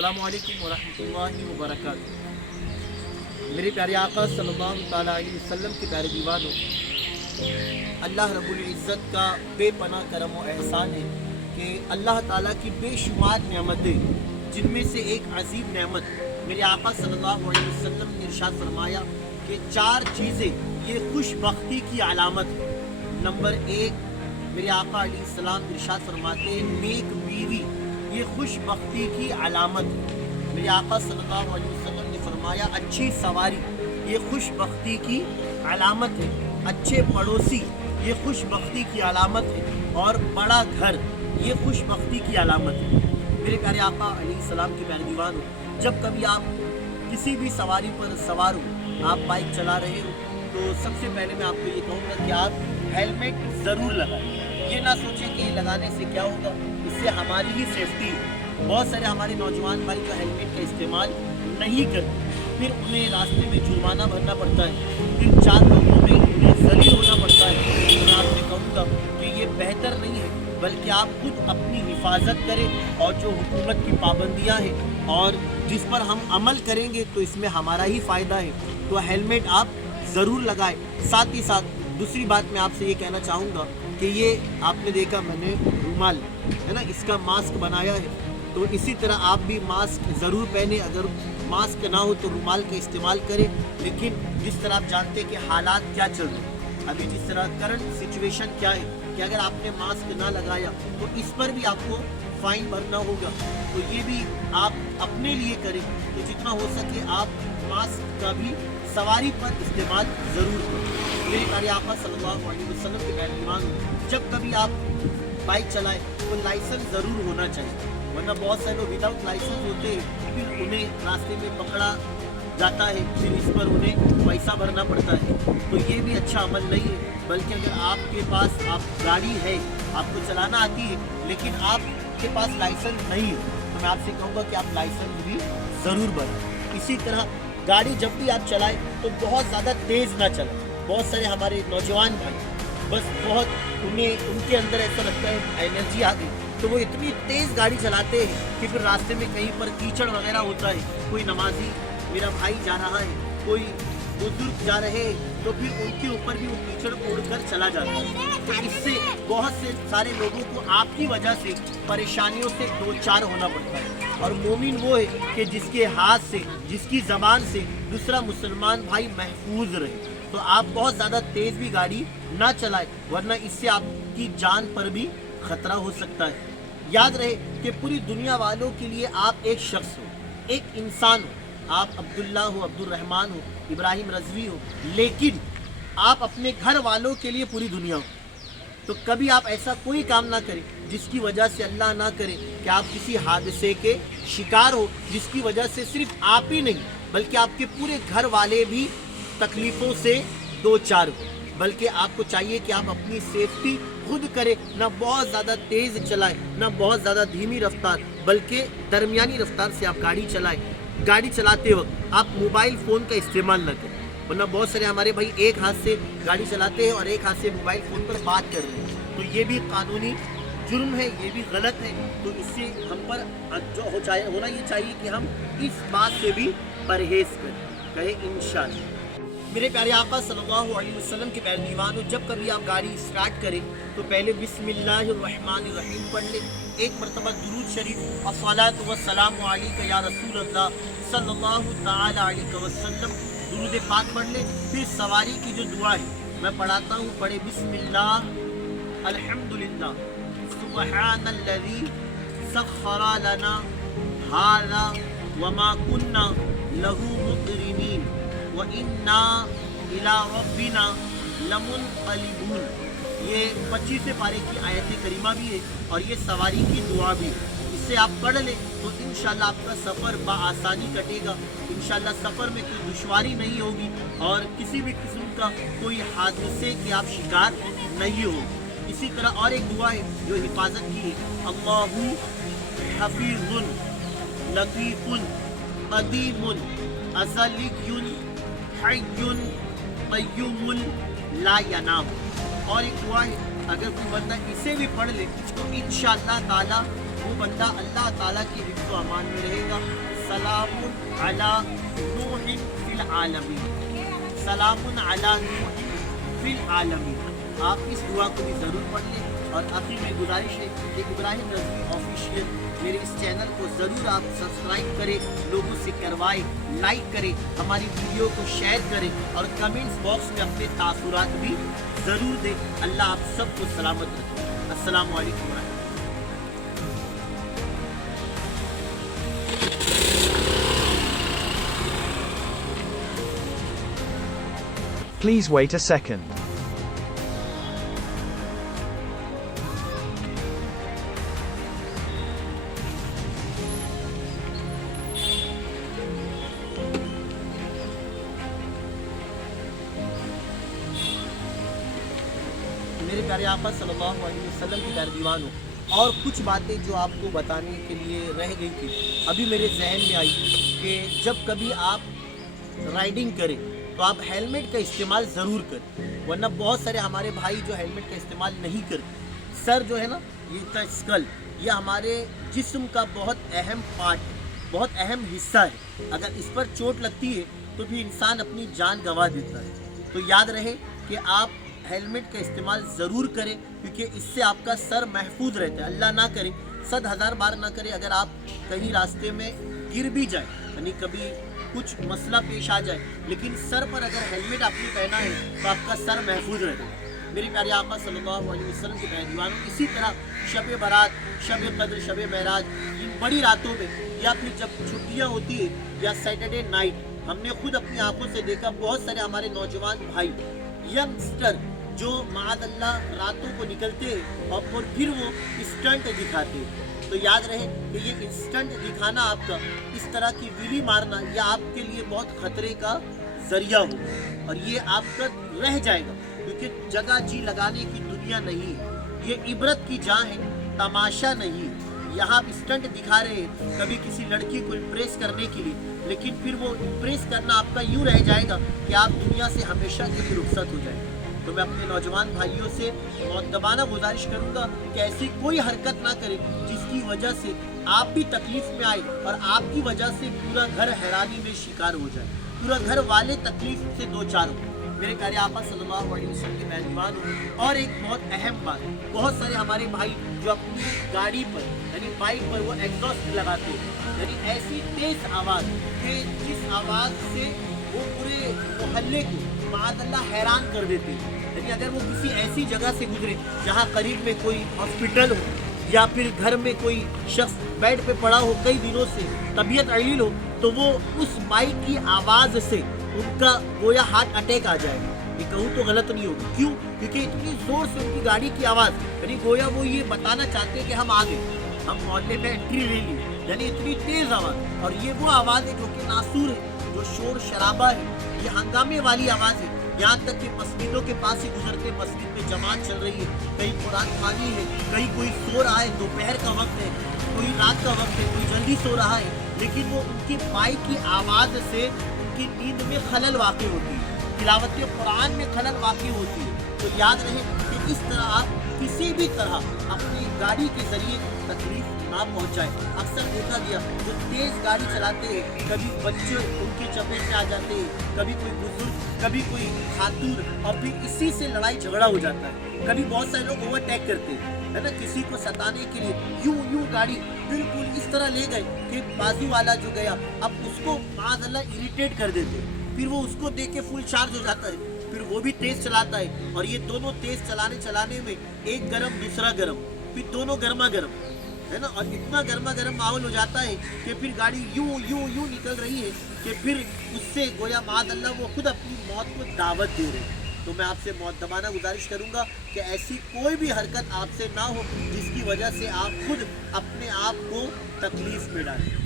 अस्सलामु अलैकुम वरहमतुल्लाहि वबरकातुहू। मेरे प्यारे आका सल्लल्लाहु ताला अलैहि वसल्लम के प्यारे दीवानों, अल्लाह रब्बुल इज़्ज़त का बेपनाह करम व एहसान है कि अल्लाह ताला की बेशुमार नेमतें, जिनमें से एक अजीम नेमत मेरे आका सल्लल्लाहु अलैहि वसल्लम ने इरशाद फरमाया कि 4 चीज़ें ये खुशबख्ती की अलामत है। नंबर 1, मेरे आका अलैहिस्सलाम इरशाद फरमाते हैं नेक बीवी ये खुशबख्ती की अलामत है। मेरे आका सल्लल्लाहु अलैहि वसल्लम ने फरमाया अच्छी सवारी ये खुशबख्ती की अलामत है, अच्छे पड़ोसी ये खुशबख्ती की अलामत है, और बड़ा घर ये खुशबख्ती की अलामत है। मेरे प्यारे आका अलैहिस्सलाम के प्यारे दीवानों, जब कभी आप किसी भी सवारी पर सवार हो, आप बाइक चला रहे हो, तो सबसे पहले मैं आपको ये कहूँगा कि आप हेलमेट ज़रूर लगाएं। ये ना सोचें कि लगाने से क्या होगा, इससे हमारी ही सेफ्टी है। बहुत सारे हमारे नौजवान भाई जो हेलमेट का इस्तेमाल नहीं करते, फिर उन्हें रास्ते में जुर्माना भरना पड़ता है, फिर 4 लोगों में उन्हें जलील होना पड़ता है। तो मैं आपसे कहूँगा कि ये बेहतर नहीं है, बल्कि आप खुद अपनी हिफाजत करें, और जो हुकूमत की पाबंदियाँ हैं और जिस पर हम अमल करेंगे तो इसमें हमारा ही फ़ायदा है, तो हेलमेट आप ज़रूर लगाएं। साथ ही साथ दूसरी बात मैं आपसे ये कहना चाहूँगा कि ये आपने देखा मैंने रुमाल है ना, इसका मास्क बनाया है, तो इसी तरह आप भी मास्क ज़रूर पहने। अगर मास्क ना हो तो रुमाल का इस्तेमाल करें। लेकिन जिस तरह आप जानते हैं कि हालात क्या चल रहे हैं, अभी जिस तरह करंट सिचुएशन क्या है कि अगर आपने मास्क ना लगाया तो इस पर भी आपको फ़ाइन भरना होगा। तो ये भी आप अपने लिए करें, तो जितना हो सके आप मास्क का भी सवारी पर इस्तेमाल ज़रूर करें। मेरे प्यारे आका सल्लल्लाहु अलैहि वसल्लम के प्यारे ईमान, जब कभी आप बाइक चलाएं तो लाइसेंस ज़रूर होना चाहिए, वरना बहुत सारे लोग विदाउट लाइसेंस होते हैं, फिर उन्हें रास्ते में पकड़ा जाता है, फिर इस पर उन्हें पैसा भरना पड़ता है। तो ये भी अच्छा अमल नहीं है। बल्कि अगर आपके पास गाड़ी है, आपको चलाना आती है, लेकिन आपके पास लाइसेंस नहीं है, तो मैं आपसे कहूँगा कि आप लाइसेंस भी ज़रूर बनाएं। इसी तरह गाड़ी जब भी आप चलाएं तो बहुत ज़्यादा तेज़ ना चलाएं। बहुत सारे हमारे नौजवान भाई बस उनके अंदर ऐसा लगता है एनर्जी आ गई, तो वो इतनी तेज़ गाड़ी चलाते हैं कि फिर रास्ते में कहीं पर कीचड़ वगैरह होता है, कोई नमाजी मेरा भाई जा रहा है, कोई बुजुर्ग जा रहे हैं, तो फिर उनके ऊपर भी वो कीचड़ उड़कर चला जाता है। तो इससे बहुत से सारे लोगों को आपकी वजह से परेशानियों से दो चार होना पड़ता है। और मोमिन वो है कि जिसके हाथ से, जिसकी ज़बान से दूसरा मुसलमान भाई महफूज रहे। तो आप बहुत ज़्यादा तेज़ भी गाड़ी ना चलाएं, वरना इससे आपकी जान पर भी ख़तरा हो सकता है। याद रहे कि पूरी दुनिया वालों के लिए आप एक शख्स हो, एक इंसान हो। आप अब्दुल्ला हो, अब्दुल रहमान हो, इब्राहिम रज़वी हो, लेकिन आप अपने घर वालों के लिए पूरी दुनिया हो। तो कभी आप ऐसा कोई काम ना करें जिसकी वजह से अल्लाह ना करे कि आप किसी हादसे के शिकार हो, जिसकी वजह से सिर्फ आप ही नहीं बल्कि आपके पूरे घर वाले भी तकलीफ़ों से दो चार हो। बल्कि आपको चाहिए कि आप अपनी सेफ्टी खुद करें, ना बहुत ज़्यादा तेज़ चलाएं, ना बहुत ज़्यादा धीमी रफ्तार, बल्कि दरमियानी रफ्तार से आप गाड़ी चलाएं। गाड़ी चलाते वक्त आप मोबाइल फ़ोन का इस्तेमाल न करें, वरना बहुत सारे हमारे भाई एक हाथ से गाड़ी चलाते हैं और एक हाथ से मोबाइल फ़ोन पर बात कर रहे हैं, तो ये भी कानूनी जुर्म है, ये भी गलत है। तो इससे हम पर जो होना ये चाहिए कि हम इस बात से भी परहेज़ करें, कहें इंशाअल्लाह। मेरे प्यारे आका सल्लल्लाहु अलैहि वसल्लम के प्यारे दीवानों, जब कभी आप गाड़ी स्टार्ट करें तो पहले बिस्मिल्लाहिर्रहमानिर्रहीम पढ़ लें, एक मरतबा दुरूद शरीफ अस्सलातु वस्सलामु अलैका या रसूल अल्लाह सल्लल्लाहु ताला अलैहि वसल्लम दुरूद पाक पढ़ लें। फिर सवारी की जो दुआ है मैं पढ़ाता हूँ, पढ़े बिस्मिल्लाह अल्हम्दुलिल्लाह सुब्हानल्लज़ी सख्खरा लना हाज़ा वमा कुन्ना लहू मुक़रिनीन व इन्ना इला रब्बिना लमुनक़लिबून। ये 25 पारे की आयत करीमा भी है और ये सवारी की दुआ भी है। इससे आप पढ़ लें तो इंशाल्लाह आपका सफ़र बआसानी कटेगा। इंशाल्लाह सफ़र में कोई दुश्वारी नहीं होगी और किसी भी किस्म का कोई हादसे के आप शिकार नहीं हो। इसी तरह और एक दुआ है जो हिफाजत की है, अल्लाहु हफीज़ुन लतीफ़ुन क़दीमुन अज़लियुन हय्युन क़य्यूमुन ला यनाम। और एक दुआ है, अगर कोई बंदा इसे भी पढ़ ले तो इंशाअल्लाह ताला وہ بندہ اللہ تعالیٰ کی حفظ و امان میں رہے گا۔ سلام علی نوح فی العالمین، سلام علی نوح فی العالمین۔ آپ اس دعا کو بھی ضرور پڑھ لیں۔ اور آخر میں گزارش ہے کہ ابراہیم رضوی آفیشیل میرے اس چینل کو ضرور آپ سبسکرائب کریں، لوگوں سے کروائیں، لائک کریں، ہماری ویڈیو کو شیئر کریں اور کمنٹس باکس میں اپنے تاثرات بھی ضرور دیں۔ اللہ آپ سب کو سلامت رکھے۔ السلام علیکم ورحمۃ اللہ۔ Please wait a second. میرے پیارے آقا صلی اللہ علیہ وسلم کی پیارے دیوانوں، اور کچھ باتیں جو آپ کو بتانے کے لیے رہ گئی تھی ابھی میرے ذہن میں آئی کہ جب کبھی آپ رائڈنگ کریں تو آپ ہیلمٹ کا استعمال ضرور کریں، ورنہ بہت سارے ہمارے بھائی جو ہیلمٹ کا استعمال نہیں کرتے۔ سر جو ہے نا، یہ کا اسکل، یہ ہمارے جسم کا بہت اہم پارٹ ہے، بہت اہم حصہ ہے۔ اگر اس پر چوٹ لگتی ہے تو پھر انسان اپنی جان گنوا دیتا ہے۔ تو یاد رہے کہ آپ ہیلمٹ کا استعمال ضرور کریں، کیونکہ اس سے آپ کا سر محفوظ رہتا ہے۔ اللہ نہ کرے، 100,000 بار نہ کرے، اگر آپ کہیں راستے میں گر بھی جائیں، یعنی کبھی کچھ مسئلہ پیش آ جائے، لیکن سر پر اگر ہیلمٹ آپ نے پہنا ہے تو آپ کا سر محفوظ رہتا ہے۔ میرے پیارے آقا صلی اللہ علیہ وسلم کے پیارے دیوانوں، اسی طرح شب برات، شب قدر، شب معراج، ان بڑی راتوں میں یا پھر جب چھٹیاں ہوتی ہے یا سیٹرڈے نائٹ، ہم نے خود اپنی آنکھوں سے دیکھا بہت سارے ہمارے نوجوان بھائی، ینگسٹر، جو معاذ اللہ راتوں کو نکلتے ہیں اور پھر وہ اسٹنٹ دکھاتے ہیں۔ تو یاد رہے کہ یہ اسٹنٹ دکھانا آپ کا، اس طرح کی ویلی مارنا، یہ آپ کے لیے بہت خطرے کا ذریعہ ہو اور یہ آپ کا رہ جائے گا، کیونکہ جگہ جی لگانے کی دنیا نہیں ہے، یہ عبرت کی جہاں ہے، تماشا نہیں ہے۔ یہاں آپ اسٹنٹ دکھا رہے ہیں کبھی کسی لڑکی کو امپریس کرنے کے لیے، لیکن پھر وہ امپریس کرنا آپ کا یوں رہ جائے گا کہ آپ دنیا سے ہمیشہ کے لیے رخصت ہو جائیں گے۔ تو میں اپنے نوجوان بھائیوں سے مؤدبانہ گزارش کروں گا کہ ایسی کوئی حرکت نہ کریں جس کی وجہ سے آپ بھی تکلیف میں آئے اور آپ کی وجہ سے پورا گھر حیرانی میں شکار ہو جائے، پورا گھر والے تکلیف سے دوچار ہو۔ میرے پیارے آقا صلی اللہ علیہ وسلم کے مہمان ہوں۔ اور ایک بہت اہم بات، بہت سارے ہمارے بھائی جو اپنی گاڑی پر یعنی بائک پر وہ ایگزاسٹ لگاتے ہیں، یعنی ایسی تیز آواز کہ جس آواز سے وہ پورے محلے کو معاذ اللہ حیران کر دیتے ہیں۔ یعنی اگر وہ کسی ایسی جگہ سے گزرے جہاں قریب میں کوئی ہاسپٹل ہو یا پھر گھر میں کوئی شخص بیڈ پہ پڑا ہو کئی دنوں سے، طبیعت علیل ہو، تو وہ اس بائک کی آواز سے ان کا گویا ہارٹ اٹیک آ جائے گا۔ یہ کہوں تو غلط نہیں ہوگی، کیوں؟ کیونکہ اتنی زور سے ان کی گاڑی کی آواز، یعنی گویا وہ یہ بتانا چاہتے ہیں کہ ہم آ گئے، ہم محلے میں انٹری لے لی، یعنی اتنی تیز آواز۔ اور یہ وہ آواز ہے جو کہ ناسور ہے، جو شور شرابہ ہے، یہ ہنگامے والی آواز ہے۔ یہاں تک کہ مسجدوں کے پاس ہی گزرتے، مسجد میں جماعت چل رہی ہے، کہیں قرآن خوانی ہے، کہیں کوئی سو رہا ہے، دوپہر کا وقت ہے، کوئی رات کا وقت ہے، کوئی جلدی سو رہا ہے، لیکن وہ ان کی بائک کی آواز سے ان کی نیند میں خلل واقع ہوتی ہے، تلاوت قرآن میں خلل واقع ہوتی ہے۔ تو یاد رہے کہ اس طرح آپ کسی بھی طرح اپنی گاڑی کے ذریعے تکلیف نہ پہنچائے۔ اکثر دیکھا گیا جو تیز گاڑی چلاتے ہیں، کبھی بچے ان کی چپیٹ میں آ جاتے ہیں، کبھی کوئی بزرگ، کبھی کوئی خاتون، اور پھر اسی سے لڑائی جھگڑا ہو جاتا ہے۔ کبھی بہت سارے لوگ اوورٹیک کرتے ہیں، ہے نا، کسی کو ستانے کے لیے یوں گاڑی بالکل اس طرح لے گئے کہ بازو والا جو گیا اب اس کو معاذ اللہ اریٹیٹ کر دیتے، پھر وہ اس کو دیکھ کے فل چارج ہو جاتا ہے، پھر وہ بھی تیز چلاتا ہے، اور یہ دونوں تیز چلانے میں ایک گرم دوسرا گرم، پھر دونوں گرما گرم، ہے نا، اور اتنا گرما گرم ماحول ہو جاتا ہے کہ پھر گاڑی یوں نکل رہی ہے کہ پھر اس سے گویا معاذ اللہ وہ خود اپنی موت کو دعوت دے رہے ہیں۔ تو میں آپ سے مؤدبانہ گزارش کروں گا کہ ایسی کوئی بھی حرکت آپ سے نہ ہو جس کی وجہ سے آپ خود اپنے آپ کو تکلیف میں ڈالیں۔